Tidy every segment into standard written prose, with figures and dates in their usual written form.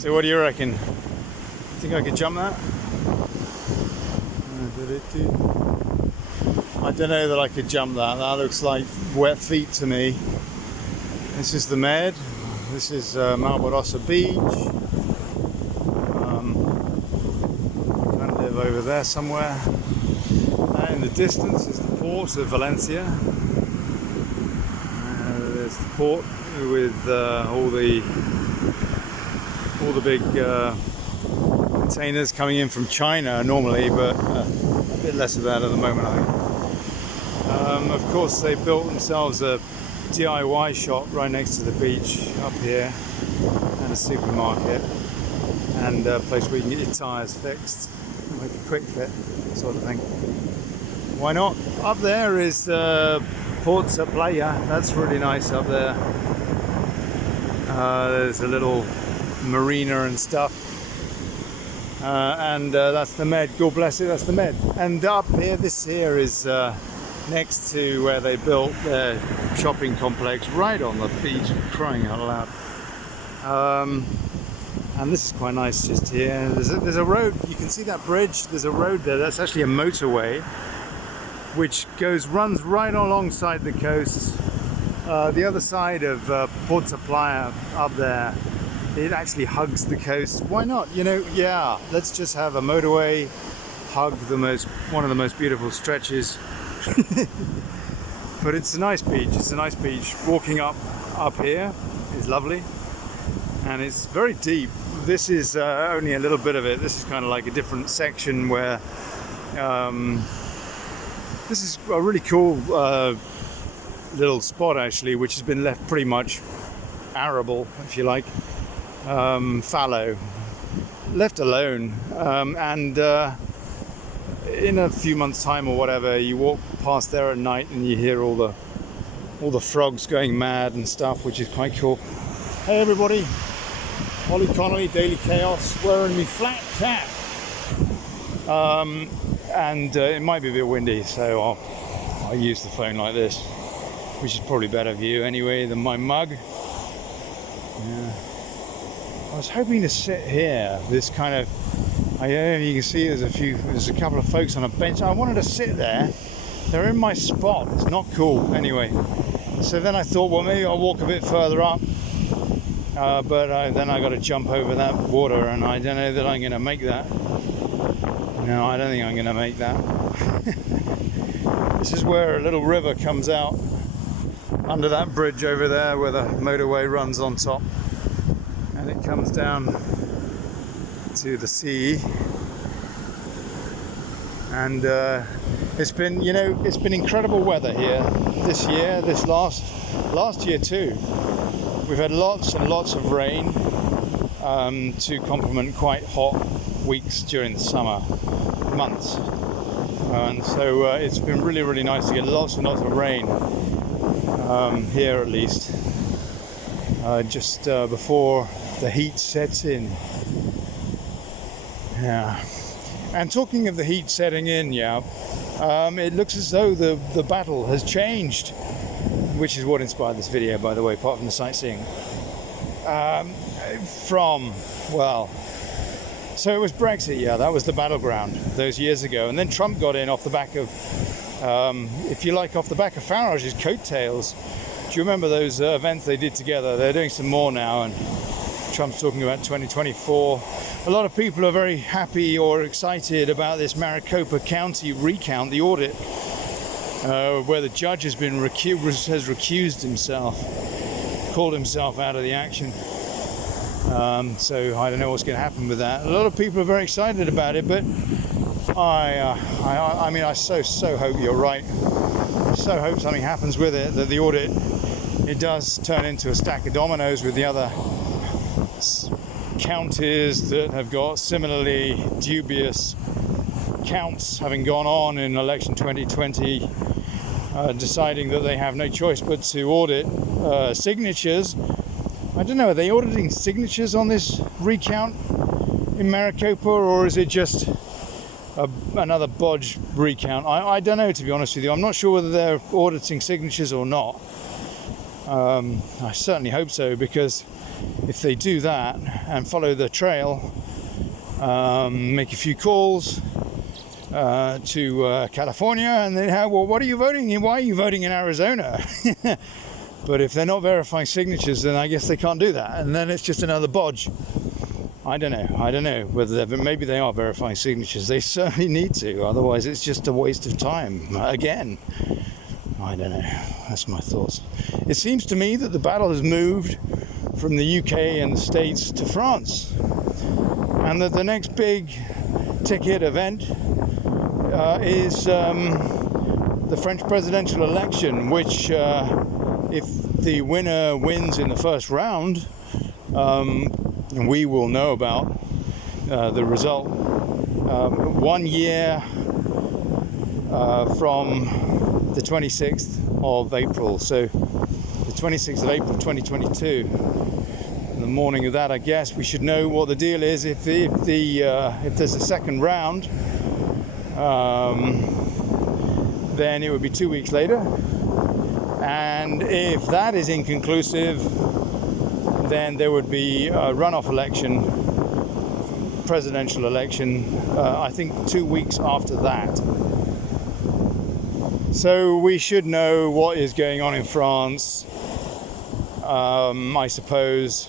So what do you reckon? Think I could jump that? I don't know that I could jump that. That looks like wet feet to me. This is the Med. This is Malbarossa Beach. I kind of live over there somewhere. And in the distance is the port of Valencia. There's the port with all the big containers coming in from China normally, but a bit less of that at the moment, I think. Of course, they built themselves a DIY shop right next to the beach up here, and a supermarket, and a place where you can get your tyres fixed, like a quick fit sort of thing. Why not? Up there is Porta Playa. That's really nice up there. There's a little marina and stuff, and that's the Med. God bless it, that's the Med. And up here, this here is next to where they built their shopping complex, right on the beach, crying out loud. And this is quite nice just here. There's a road, you can see that bridge, there's a road there, that's actually a motorway, which runs right alongside the coast. The other side of Porta Playa up there, it actually hugs the coast. Why not? You know, yeah, let's just have a motorway hug one of the most beautiful stretches. But it's a nice beach. It's a nice beach. Walking up here is lovely, and it's very deep. This is only a little bit of it. This is kind of like a different section where this is a really cool little spot actually, which has been left pretty much arable, if you like, fallow, left alone, and in a few months' time or whatever, you walk past there at night and you hear all the frogs going mad and stuff, which is quite cool. Hey everybody, Olly Connelly, Daily Chaos, wearing me flat cap, and it might be a bit windy, so I'll use the phone like this, which is probably better view anyway than my mug. Yeah. I was hoping to sit here, this kind of, I don't know if you can see there's a couple of folks on a bench. I wanted to sit there. They're in my spot. It's not cool anyway. So then I thought, well, maybe I'll walk a bit further up. But then I got to jump over that water, and I don't know that I'm going to make that. No, I don't think I'm going to make that. This is where a little river comes out under that bridge over there where the motorway runs on top. And it comes down to the sea, and it's been incredible weather here this year, this last year too. We've had lots and lots of rain to complement quite hot weeks during the summer months, and so it's been really, really nice to get lots and lots of rain here, at least just before the heat sets in. Yeah, and talking of the heat setting in, it looks as though the battle has changed, which is what inspired this video, by the way, apart from the sightseeing. So it was Brexit, that was the battleground those years ago, and then Trump got in off the back of, if you like, off the back of Farage's coattails. Do you remember those events they did together? They're doing some more now, and Trump's talking about 2024. A lot of people are very happy or excited about this Maricopa County recount, the audit, where the judge has recused himself, called himself out of the action. So I don't know what's going to happen with that. A lot of people are very excited about it, but I so hope you're right. I so hope something happens with it, that the audit, it does turn into a stack of dominoes with the other counties that have got similarly dubious counts having gone on in election 2020, deciding that they have no choice but to audit signatures. I don't know, are they auditing signatures on this recount in Maricopa, or is it just another bodge recount? I don't know, to be honest with you. I'm not sure whether they're auditing signatures or not. I certainly hope so, because if they do that and follow the trail, make a few calls to California, and then well, what are you voting in? Why are you voting in Arizona? But if they're not verifying signatures, then I guess they can't do that, and then it's just another bodge. I don't know whether maybe they are verifying signatures. They certainly need to, otherwise it's just a waste of time again. I don't know. That's my thoughts. It seems to me that the battle has moved from the UK and the States to France, and that the next big ticket event is the French presidential election, which if the winner wins in the first round, we will know about the result 1 year from the 26th of April. So the 26th of April 2022. In the morning of that, I guess we should know what the deal is. If there's a second round, then it would be 2 weeks later, and if that is inconclusive, then there would be a runoff election, presidential election, I think 2 weeks after that. So we should know what is going on in France, I suppose,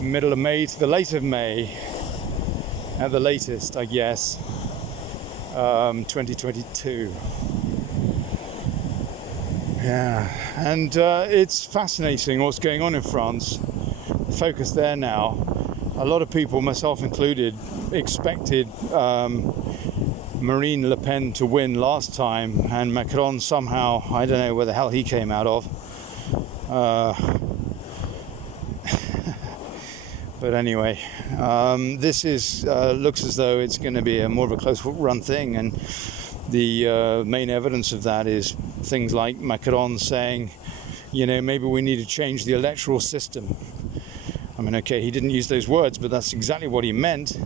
middle of May to the late of May, at the latest, I guess, 2022. Yeah, and it's fascinating what's going on in France. Focus there now. A lot of people, myself included, expected Marine Le Pen to win last time, and Macron somehow, I don't know where the hell he came out of. But anyway, this is looks as though it's going to be a more of a close run thing, and the main evidence of that is things like Macron saying, maybe we need to change the electoral system. I mean, okay, he didn't use those words, but that's exactly what he meant.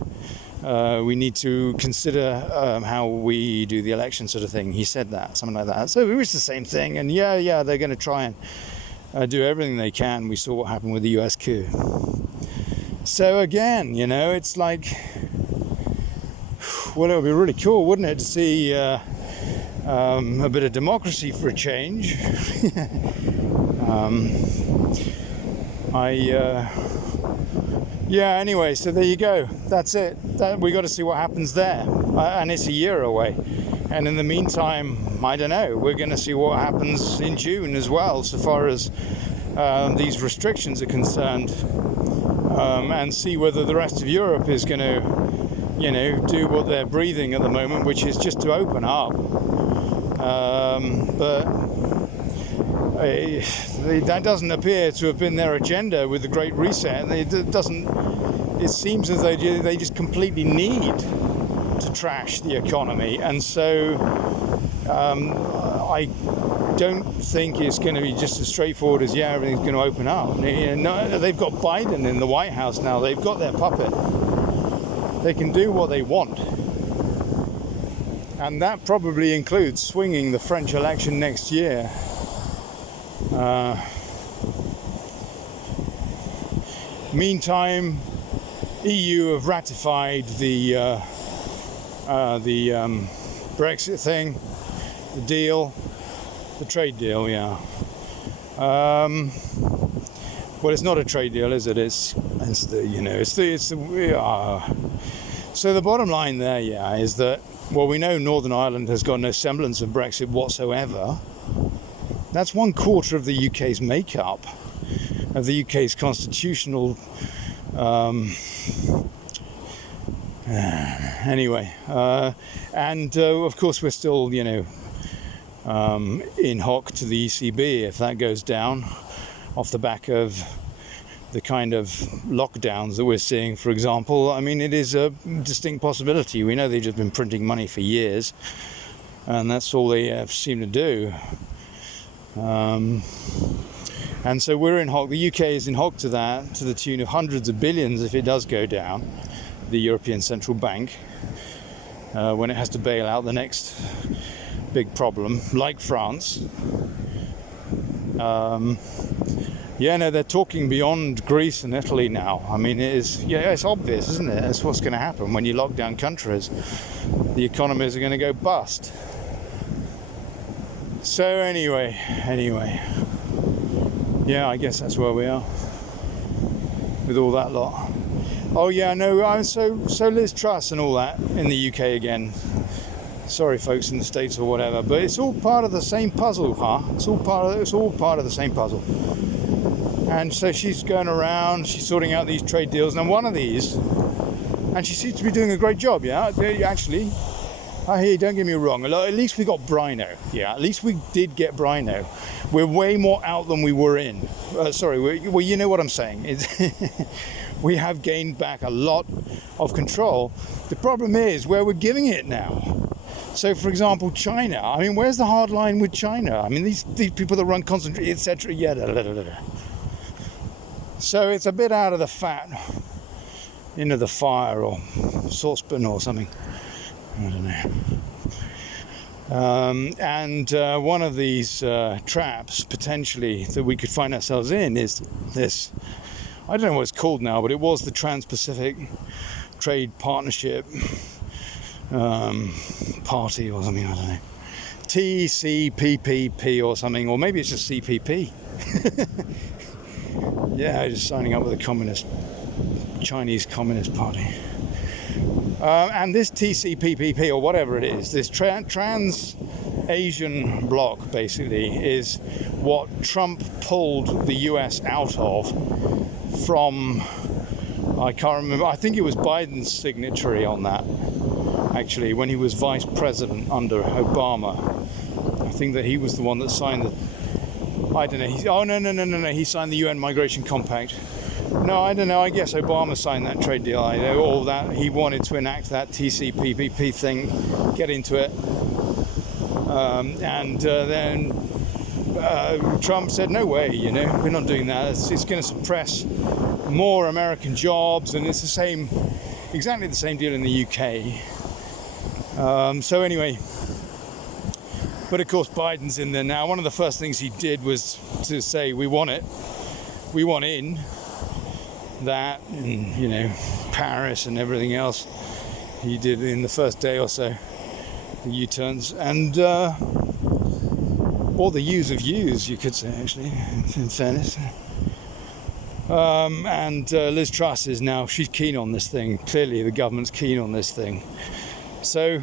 We need to consider how we do the election, sort of thing. He said that, something like that. So it was the same thing, and yeah, they're going to try and do everything they can. We saw what happened with the US coup. So again, it's like, well, it would be really cool, wouldn't it, to see a bit of democracy for a change. Anyway, so there you go. That's it. We got to see what happens there, and it's a year away. And in the meantime, I don't know. We're going to see what happens in June as well, so far as these restrictions are concerned, and see whether the rest of Europe is going to, do what they're breathing at the moment, which is just to open up. But that doesn't appear to have been their agenda with the Great Reset. It seems as though they just completely need to trash the economy, and so I don't think it's going to be just as straightforward as everything's going to open up. They've got Biden in the White House now. They've got their puppet. They can do what they want, and that probably includes swinging the French election next year. Meantime, EU have ratified the Brexit thing, the deal, the trade deal. Well, it's not a trade deal, is it? So the bottom line there, is that, well, we know Northern Ireland has got no semblance of Brexit whatsoever. That's 1/4 of the UK's makeup, of the UK's constitutional. Anyway, and of course we're still, in hock to the ECB if that goes down, off the back of the kind of lockdowns that we're seeing, for example. I mean, it is a distinct possibility. We know they've just been printing money for years, and that's all they seem to do. And so we're in hock. The UK is in hock to that, to the tune of hundreds of billions if it does go down, the European Central Bank, when it has to bail out the next big problem, like France. Yeah, no, they're talking beyond Greece and Italy now. I mean, it's obvious, isn't it? That's what's going to happen when you lock down countries. The economies are going to go bust. So anyway, yeah, I guess that's where we are with all that lot. Oh yeah, no, I'm so Liz Truss and all that in the UK again. Sorry, folks in the States or whatever, but it's all part of the same puzzle, huh? It's all part of the same puzzle. And so she's going around, she's sorting out these trade deals, and one of these, and she seems to be doing a great job, yeah, actually. I hear you, don't get me wrong, at least we got Brino, yeah, at least we did get Brino. We're way more out than we were in. Well, you know what I'm saying. We have gained back a lot of control. The problem is where we're giving it now. So, for example, China, I mean, where's the hard line with China? I mean, these people that run concentrate, etc., yeah, So it's a bit out of the fat into the fire or saucepan or something. I don't know. One of these traps potentially that we could find ourselves in is this. I don't know what it's called now, but it was the Trans-Pacific Trade Partnership Party or something. I don't know. TCPPP or something, or maybe it's just CPP. Yeah, just signing up with the Chinese Communist Party. And this TCPPP, or whatever it is, this Trans-Asian bloc, basically, is what Trump pulled the US out of from, I can't remember, I think it was Biden's signatory on that, actually, when he was vice president under Obama. I think that he was the one that signed the, I don't know, no, he signed the UN Migration Compact. No, I don't know, I guess Obama signed that trade deal, I know, all that, he wanted to enact that TCPPP thing, get into it, then Trump said, no way, you know, we're not doing that, it's going to suppress more American jobs, and it's exactly the same deal in the UK. So anyway, but of course Biden's in there now. One of the first things he did was to say, we want in that, and you know, Paris and everything else he did in the first day or so, the U-turns, and or the U's of U's, you could say, actually, in fairness. Liz Truss is now, she's keen on this thing. Clearly the government's keen on this thing. So,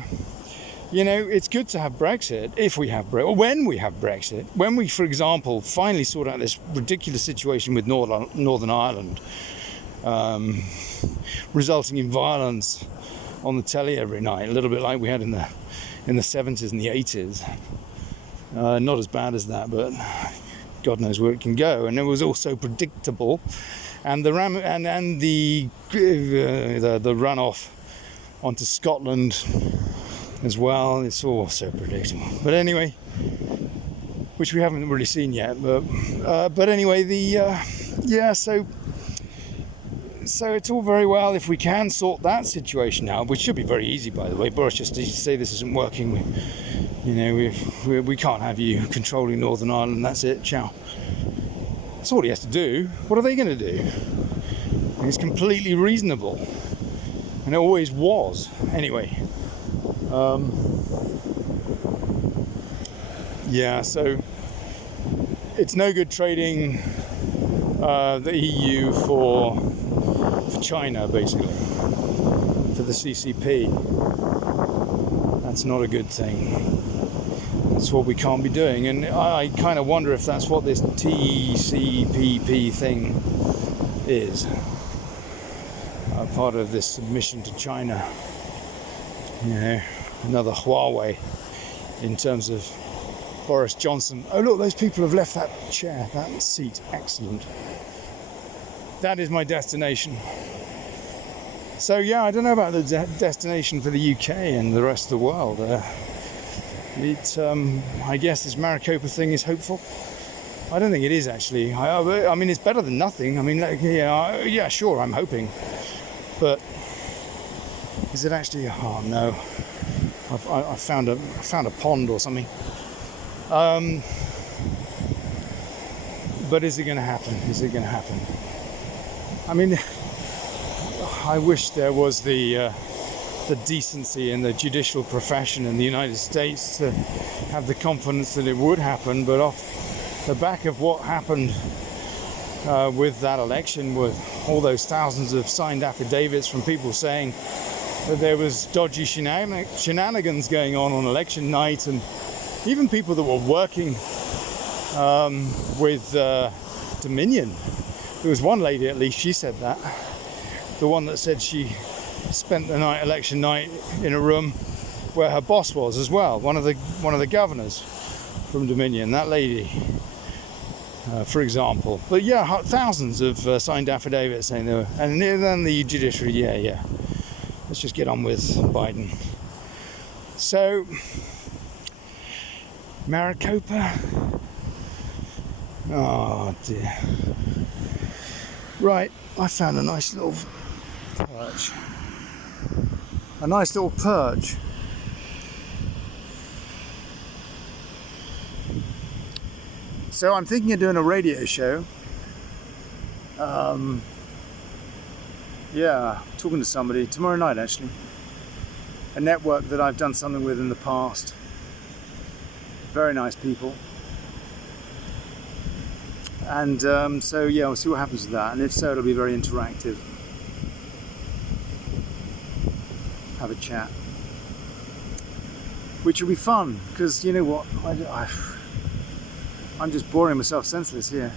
you know, it's good to have Brexit, if we have Brexit, or when we have Brexit. When we, for example, finally sort out this ridiculous situation with Northern Ireland, resulting in violence on the telly every night, a little bit like we had in the 70s and the 80s. Not as bad as that, but God knows where it can go. And it was also predictable, and the runoff onto Scotland as well. It's all so predictable. But anyway, which we haven't really seen yet. But anyway, So it's all very well if we can sort that situation out, which should be very easy, by the way. Boris just to say this isn't working. We can't have you controlling Northern Ireland. That's it. Ciao. That's all he has to do. What are they going to do? It's completely reasonable, and it always was. Anyway, so it's no good trading the EU for China, basically, for the CCP. That's not a good thing. That's what we can't be doing, and I kind of wonder if that's what this TCPP thing is, part of this submission to China. You know, another Huawei in terms of Boris Johnson. Oh look, those people have left that chair, that seat. Excellent. That is my destination. So yeah, I don't know about the destination for the UK and the rest of the world. I guess this Maricopa thing is hopeful. I don't think it is, actually. I mean, it's better than nothing. I mean, yeah, sure, I'm hoping. But is it actually? Oh no, I found a pond or something. But is it going to happen? Is it going to happen? I mean, I wish there was the decency in the judicial profession in the United States to have the confidence that it would happen, but off the back of what happened with that election, with all those thousands of signed affidavits from people saying that there was dodgy shenanigans going on election night, and even people that were working with Dominion. There was one lady, at least, she said that. The one that said she spent the night, election night, in a room where her boss was as well, one of the governors from Dominion, that lady, for example. But yeah, thousands of signed affidavits saying they were, and then the judiciary, yeah, let's just get on with Biden. So, Maricopa, oh dear. Right, I found a nice little perch. A nice little perch. So I'm thinking of doing a radio show. Yeah, talking to somebody tomorrow night actually. A network that I've done something with in the past. Very nice people. And so yeah, we'll see what happens with that. And if so, it'll be very interactive. Have a chat, which will be fun, because you know what, I'm just boring myself senseless here.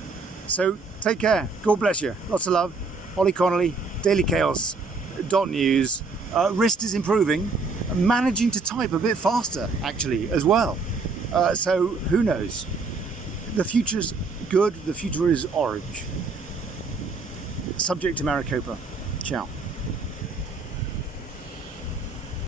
So take care, God bless you, lots of love. Olly Connelly, dailychaos.news. Wrist is improving, managing to type a bit faster actually as well. So who knows, the future's good, the future is orange. Subject to Maricopa. Ciao.